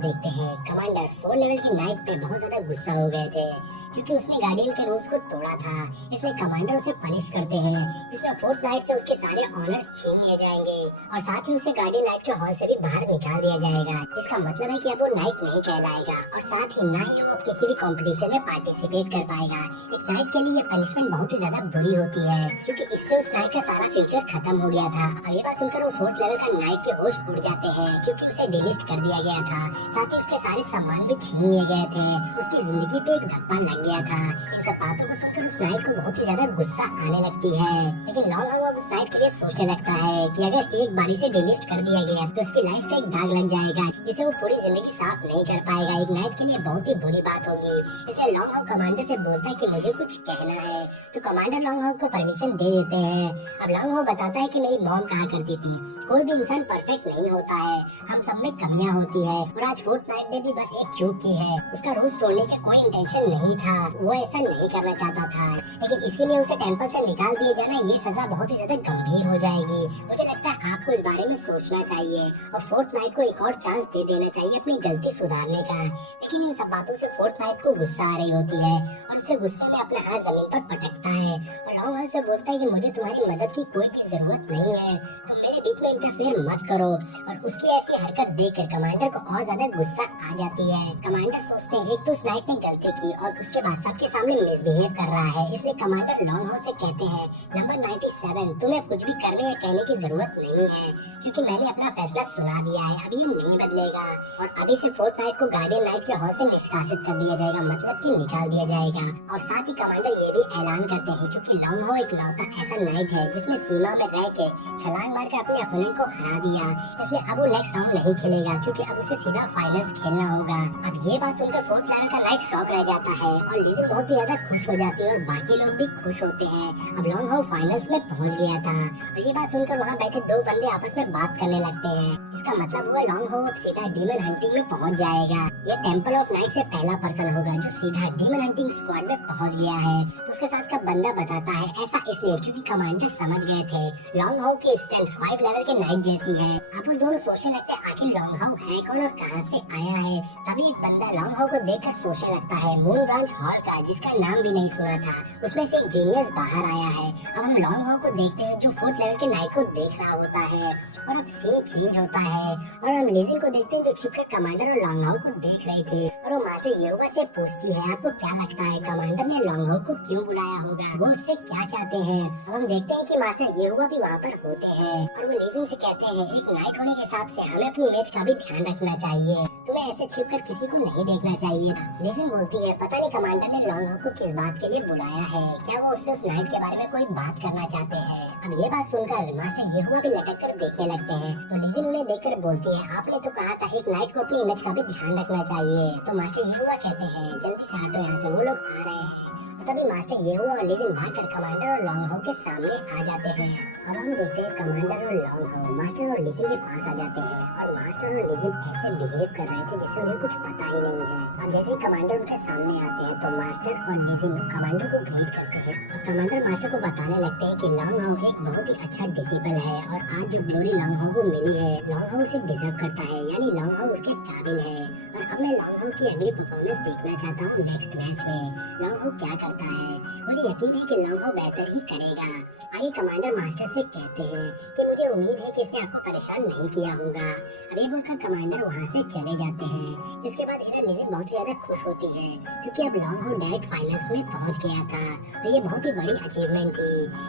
देखते हैं commander 4 level की नाइट पे बहुत ज्यादा गुस्सा हो गए थे क्योंकि उसने गार्डियन के रूल्स को तोड़ा था। इसलिए कमांडर उसे पनिश करते हैं जिसमें फोर्थ नाइट से उसके सारे ऑनर्स छीन लिए जाएंगे और साथ ही उसे गार्डियन नाइट के हॉल से भी बाहर निकाल दिया जाएगा। इसका मतलब है कि अब वो नाइट नहीं कहलाएगा और साथ ही ना ही वो अब किसी भी कंपटीशन में पार्टिसिपेट कर पाएगा। एक नाइट के लिए ये पनिशमेंट बहुत ही ज्यादा बुरी होती है क्योंकि इससे उस नाइट का सारा फ्यूचर खत्म हो गया था। अब ये बात सुनकर वो फोर्थ लेवल का नाइट के होश उड़ जाते हैं क्योंकि उसे डिलिस्ट कर दिया गया था। साथ ही उसके सारे सामान भी छीन लिए गए थे। उसकी जिंदगी पे एक धब्बा लग गया था। इन सब बातों को सुनकर उस नाइट को बहुत ही ज्यादा गुस्सा आने लगती है। लेकिन लॉन्ग हाउ अब उस नाइट के लिए सोचने लगता है कि अगर एक बारी से डिलिस्ट कर दिया गया तो उसकी लाइफ पे एक दाग लग जाएगा जिसे वो पूरी जिंदगी साफ नहीं कर पाएगा। एक नाइट के लिए बहुत ही बुरी बात होगी। इसलिए लॉन्ग हाउ कमांडर से बोलता है कि मुझे कुछ कहना है। तो कमांडर लॉन्ग हाउ को परमिशन दे देते हैं। अब लॉन्ग हाउ बताता है कि मेरी मॉम कहा करती थी कोई भी इंसान परफेक्ट नहीं होता है, हम सब में कमियां होती है और आज फोर्थ नाइट ने भी बस एक चूक की है। उसका रूल्स तोड़ने का कोई इंटेंशन नहीं था, वो ऐसा नहीं करना चाहता था, लेकिन इसके लिए उसे टेंपल से निकाल दिए जाना ये सजा बहुत ही ज्यादा गंभीर हो जाएगी। मुझे लगता है आपको इस बारे में सोचना चाहिए और फोर्थ नाइट को एक और चांस दे देना चाहिए अपनी गलती सुधारने का। लेकिन इन सब बातों से फोर्थ नाइट को गुस्सा आ रही होती है और उसे गुस्से में अपना हाथ जमीन पर पटकता है और लॉन्ग हाउ से बोलता है कि मुझे तुम्हारी मदद की कोई की जरूरत नहीं है, तुम मेरे बीच में इंटरफेयर मत करो। और उसकी ऐसी हरकत देखकर कमांडर को और ज्यादा गुस्सा आ जाती है। कमांडर सोचते हैं एक तो उस नाइट ने गलती की और उसके बाद सबके सामने मिसबिहेव कर रहा है। इसलिए कमांडर लॉन्ग हाउ से कहते हैं नंबर 97 तुम्हें कुछ भी करने या कहने की जरूरत नहीं है क्योंकि मैंने अपना फैसला सुना दिया है, अभी ये नहीं बदलेगा और अभी से फोर्थ नाइट को गार्डियन नाइट के हॉल से निष्कासित कर दिया जाएगा, मतलब कि निकाल दिया जाएगा। और साथ ही कमांडर ये भी ऐलान करते हैं क्योंकि लॉन्ग हाउ एक लौता ऐसा नाइट है जिसने सीमा में रह के छलांग मार के अपने अपोनेंट को हरा दिया, इसलिए अब वो नेक्स्ट राउंड नहीं खेलेगा क्योंकि अब उसे सीधा फाइनल्स खेलना होगा। अब ये बात सुनकर फोर्थ लेवल का नाइट शॉक रह जाता है और लिजिन बहुत ही ज्यादा खुश हो जाती है और बाकी लोग भी खुश होते हैं। अब लॉन्ग हाउ फाइनल्स में पहुंच गया था और ये बात सुनकर वहाँ बैठे दो बंदे आपस में बात करने लगते हैं। इसका मतलब हुआ लॉन्ग हाउ अब सीधा डीमन हंटिंग में पहुंच जाएगा। ये टेंपल ऑफ नाइट से पहला पर्सन होगा जो सीधा डीमन हंटिंग स्क्वाड में पहुंच गया है। तो उसके साथ का बंदा बताता है ऐसा इसलिए क्योंकि कमांडर समझ गए थे लॉन्ग हाउ की स्ट्रेंथ 5 लेवल के नाइट जैसी है। अब वो दोनों सोचने लगते हैं आखिर लॉन्ग हाउ है कौन और कहां से आया है। तभी एक बंदा लॉन्ग हाउ को देखकर सोचने लगता है मून ब्रांच हॉल का जिसका नाम भी नहीं सुना था उसमें से एक जीनियस बाहर आया है। अब हम लॉन्ग हाउ को देखते हैं जो फोर्थ लेवल के नाइट को देख रहा होता है और अब सीन चेंज होता है और हम लिजिन को देखते हैं जो छिपकर कमांडर और लॉन्ग हाउ को देख रही थी और वो मास्टर येहुआ से पूछती है आपको क्या लगता है कमांडर ने लॉन्ग हाउ को क्यों बुलाया होगा, वो उससे क्या चाहते हैं। अब हम देखते हैं कि मास्टर येहुआ भी वहाँ पर होते हैं और वो लिजिन से कहते हैं एक नाइट होने के हिसाब से हमें अपनी इमेज का भी ध्यान रखना चाहिए, तुम्हें ऐसे छिपकर किसी को नहीं देखना चाहिए। लिजिन बोलती है पता नहीं कमांडर ने लॉन्ग हाउ को किस बात के लिए बुलाया है, क्या वो उससे उस नाइट के बारे में कोई बात करना चाहते हैं। अब ये बात सुनकर मास्टर येहुआ भी लटक कर देखने लगते हैं तो लिजिन उन्हें देखकर बोलती है आपने तो कहा था एक नाइट को अपनी इमेज का भी ध्यान रखना चाहिए। तो मास्टर येहुआ कहते हैं जल्दी से हटो यहाँ से, वो लोग आ रहे हैं। तभी मास्टर येहुआ और लिजिन भागकर कमांडर और लॉन्ग हाउ के सामने आ जाते हैं। अब हम देखते हैं कमांडर और लॉन्ग हाउ मास्टर और लिजिन के पास आ जाते हैं और मास्टर और लिजिन ऐसे बिहेव कर रहे थे जिससे उन्हें कुछ पता ही नहीं है। अब जैसे ही कमांडर उनके सामने आते हैं तो मास्टर और लिजिन कमांडर को ग्रीट करते हैं। कमांडर मास्टर को बताने लगते हैं कि लॉन्ग हाउ एक बहुत ही अच्छा डिसिपल है और आज जो ग्लोरी लॉन्ग हाउ को मिली है लॉन्ग हाउ उसे डिजर्व करता है, यानी लॉन्ग हाउ उसके काबिल है। और अब मैं लॉन्ग हाउ की अगली परफॉर्मेंस देखना चाहता हूँ नेक्स्ट मैच में लॉन्ग हाउ क्या करता है। मुझे यकीन है कि लॉन्ग हाउ बेहतर ही करेगा। आगे कमांडर मास्टर से कहते हैं कि मुझे उम्मीद है कि इसने आपको परेशान नहीं किया होगा। अब ये बोलकर कमांडर वहाँ से चले जाते हैं जिसके बाद इधर लिजिन बहुत ही ज्यादा खुश होती है क्योंकि अब लॉन्ग हाउ डायरेक्ट फाइनल्स में पहुंच गया था और ये बहुत ही बड़ी अचीवमेंट थी।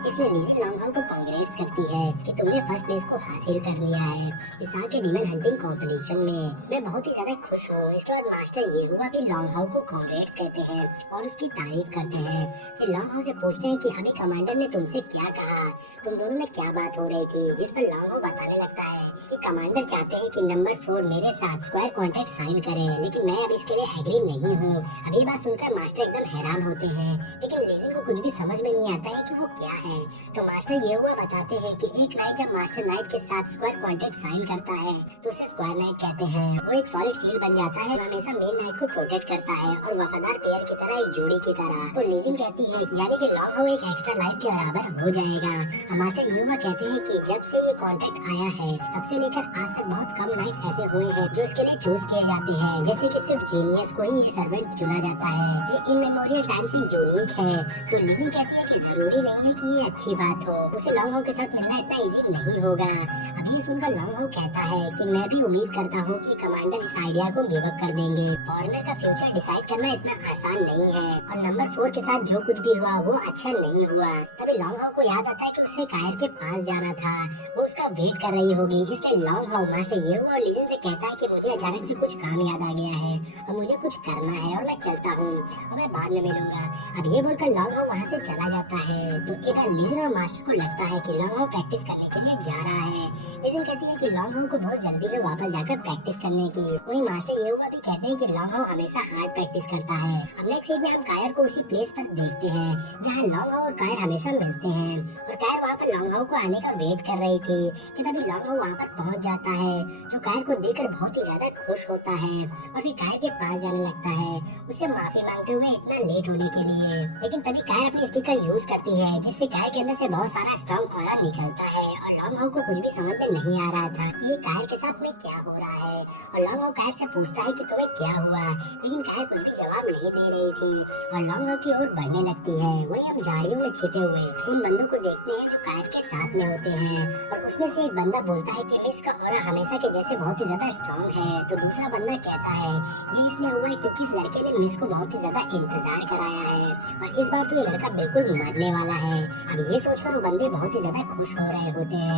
इसमें लिजिन लॉन्ग हाउ को कांग्रेट्स करती है कि तुमने फर्स्ट प्लेस को हासिल कर लिया है इस साल के डीमन हंटिंग कंपटीशन में, मैं बहुत ही ज्यादा खुश हूँ। इसके बाद मास्टर येहुआ भी लॉन्ग हाउ को कांग्रेट्स कहते हैं और उसकी तारीफ करते हैं। फिर लॉन्ग हाउ से पूछते हैं कि अभी कमांडर ने तुमसे क्या कहा, तुम दोनों में क्या बात हो रही थी, जिस पर लॉन्ग हाउ बताने लगता है कि कमांडर चाहते हैं कि नंबर 4 मेरे साथ स्क्वायर कॉन्ट्रैक्ट साइन करे लेकिन मैं अब इसके लिए एग्री नहीं हूँ। अब ये बात सुनकर मास्टर एकदम हैरान होते हैं लेकिन लिजिन को कुछ भी समझ में नहीं आता है कि वो क्या है। तो मास्टर येहुआ बताते हैं कि एक नाइट जब मास्टर नाइट के साथ स्क्वायर कॉन्ट्रैक्ट साइन करता है तो उसे स्क्वायर नाइट कहते हैं। वो एक सॉलिड सील बन जाता है, हमेशा मेन नाइट को प्रोटेक्ट करता है और वफादार पेयर की तरह, एक जोड़ी की तरह। तो लिजिन कहती है यानी कि लॉन्ग हाउ एक एक्स्ट्रा लाइफ के बराबर हो जाएगा। मास्टर युवा कहते हैं कि जब से ये कॉन्ट्रैक्ट आया है तब से लेकर आज तक बहुत कम नाइट्स ऐसे हुए हैं जो इसके लिए चूज किए जाते हैं, जैसे कि सिर्फ जीनियस को ही ये सर्वेंट चुना जाता है। ये इमेमोरियल टाइम से यूनिक है। तो लीजिंग कहती है कि जरूरी नहीं है कि ये अच्छी बात हो, उसे लॉन्ग हाउ के साथ मिलना इतना इजी नहीं होगा। अब ये सुनकर लॉन्ग हाउ कहता है कि मैं भी उम्मीद करता हूँ कि कमांडर इस आइडिया को गिव अप कर देंगे। फॉरेनर का फ्यूचर डिसाइड करना इतना आसान नहीं है और नंबर 4 के साथ जो कुछ भी हुआ वो अच्छा नहीं हुआ। तभी लॉन्ग हाउ को याद आता है कि उसे कायर के पास जाना था, वो उसका वेट कर रही होगी। इसलिए लॉन्ग हाउ मास्टर ये हुआ और लीजिंग से कहता है कि मुझे अचानक से कुछ काम याद आ गया है और मुझे कुछ करना है और मैं चलता हूँ और मैं बाद में मिलूंगा। अब ये बोलकर लॉन्ग हाउ वहाँ से चला जाता है। तो इधर लीजिंग और मास्टर को लगता है कि लॉन्ग हाउ प्रैक्टिस करने के लिए जा रहा है। लीजिंग कहती है कि लॉन्ग हाउ को बहुत जल्दी है वापस जाकर प्रैक्टिस करने की। वही मास्टर ये हुआ भी कहते हैं कि लॉन्ग हाउ हमेशा हार्ड प्रैक्टिस करता है। अब नेक्स्ट सीन में हम कायर को उसी प्लेस पर देखते हैं जहाँ लॉन्ग हाउ और कायर हमेशा मिलते हैं और कायर वहाँ पर लॉन्ग हाउ को आने का वेट कर रही थी कि तभी लॉन्ग हाउ वहाँ पर पहुँच जाता है, जो कायर को देखकर बहुत ही ज्यादा खुश होता है और फिर कायर के पास जाने लगता है उससे माफी मांगते हुए इतना लेट होने के लिए। लेकिन तभी कायर अपनी स्टिक का यूज करती है जिससे कायर के अंदर से बहुत सारा स्ट्रॉन्ग ऑरा निकलता है और लॉन्ग हाउ को कुछ भी समझ में नहीं आ रहा था कि ये कायर के साथ में क्या हो रहा है। और लॉन्ग हाउ कायर से पूछता है कि तुम्हें क्या हुआ, लेकिन कायर कुछ भी जवाब नहीं दे रही थी और लॉन्ग हाउ की ओर बढ़ने लगती है। वही हम झाड़ियों में छिपे हुए उन बंदों को देखते हैं जो कायर के साथ में होते हैं और उसमें से एक बंदा बोलता है कि मिस का ऑरा हमेशा के जैसे बहुत ही ज्यादा स्ट्रॉन्ग है। तो दूसरा बंदा कहता है ये इसलिए हुआ है क्योंकि इस लड़के ने मिस को बहुत ही ज्यादा इंतजार कराया है और इस बार तो ये लड़का बिल्कुल मरने वाला है। अब ये सोचकर वो बंदे बहुत ही ज्यादा खुश हो रहे होते हैं।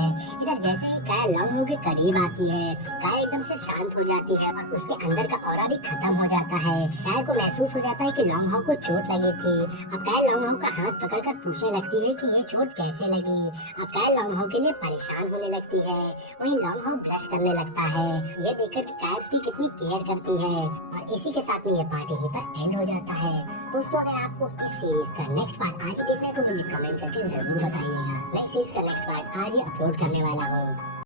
इधर जैसे ही कायर लॉन्ग हाउ के करीब आती है कायर एकदम से शांत हो जाती है और उसके अंदर का ऑरा भी खत्म हो जाता है। कायर को महसूस हो जाता है कि लॉन्ग हाउ को चोट लगी थी। अब कायर लॉन्ग हाउ का हाथ पकड़कर पूछने लगती है कि ये चोट कैसे लगी। अब कायर लॉन्ग हाउ के लिए परेशान होने लगती है। वहीं लॉन्ग हाउ ब्लश करने लगता है ये देखकर कि कायर उसकी कितनी केयर करती है। और इसी के साथ में ये पार्ट यहीं पर एंड हो जाता है। दोस्तों अगर आपको इस सीरीज का नेक्स्ट पार्ट आज देखना है तो मुझे कमेंट करके जरूर बताइएगा। मैं इस सीरीज का नेक्स्ट पार्ट आज ही अपलोड करने वाला हूँ।